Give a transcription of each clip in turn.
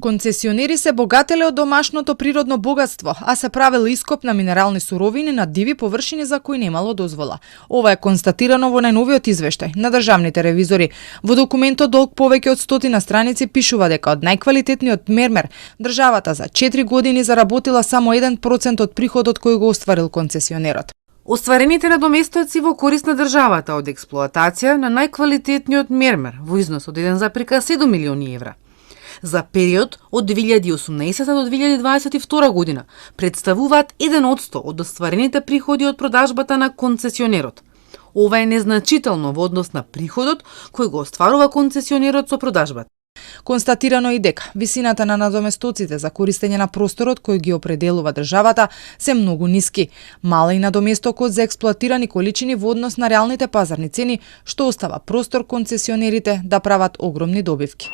Концесионери се богателе од домашното природно богатство, а се правел ископ на минерални суровини на диви површини за кои немало дозвола. Ова е констатирано во најновиот извештај на државните ревизори. Во документот долг повеќе од 100 страници пишува дека од најквалитетниот мермер државата за 4 години заработила само 1% од приходот кој го остварил концесионерот. Остварените надоместоци во корист на државата од експлоатација на најквалитетниот мермер во износ од 1,7 милиони евра за период од 2018 до 2022 година представуваат 1% од остварените приходи од продажбата на концесионерот. Ова е незначително во однос на приходот кој го остварува концесионерот со продажбата. Констатирано и дека висината на надоместоците за користење на просторот кој ги определува државата се многу ниски. Мала и надоместокот за експлоатирани количини во однос на реалните пазарни цени, што остава простор концесионерите да прават огромни добивки.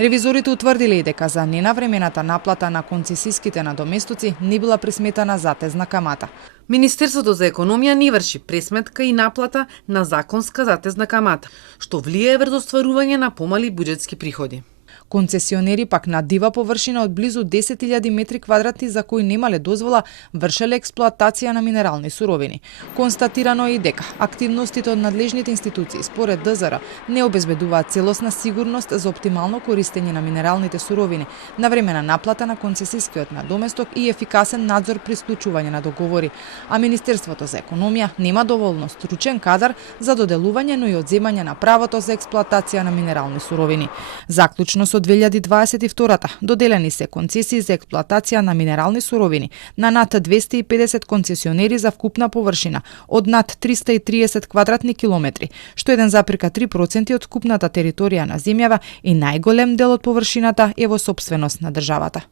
Ревизорите утврдиле и дека за ненавремената наплата на концесиските надоместоци не била пресметана затезна камата. Министерството за економија не врши пресметка и наплата на законска затезна камата, што влијае врз остварување на помали буџетски приходи. Концесионери пак на дива површина од близу 10.000 метри квадратни за кои немале дозвола вршеле експлоатација на минерални суровини. Констатирано е и дека активностите од надлежните институции според ДЗР не обезбедуваат целосна сигурност за оптимално користење на минералните суровини, навремена наплата на концесискиот надоместок и ефикасен надзор при склучување на договори, а Министерството за економија нема доволно стручен кадар за доделување, но и одземање на правото за експлоатација на минерални суровини. Заклучно со 2022 доделени се концесии за експлоатација на минерални суровини на над 250 концесионери за вкупна површина од над 330 квадратни километри, што е 1,3% од вкупната територија на земјава и најголем дел од површината е во сопственост на државата.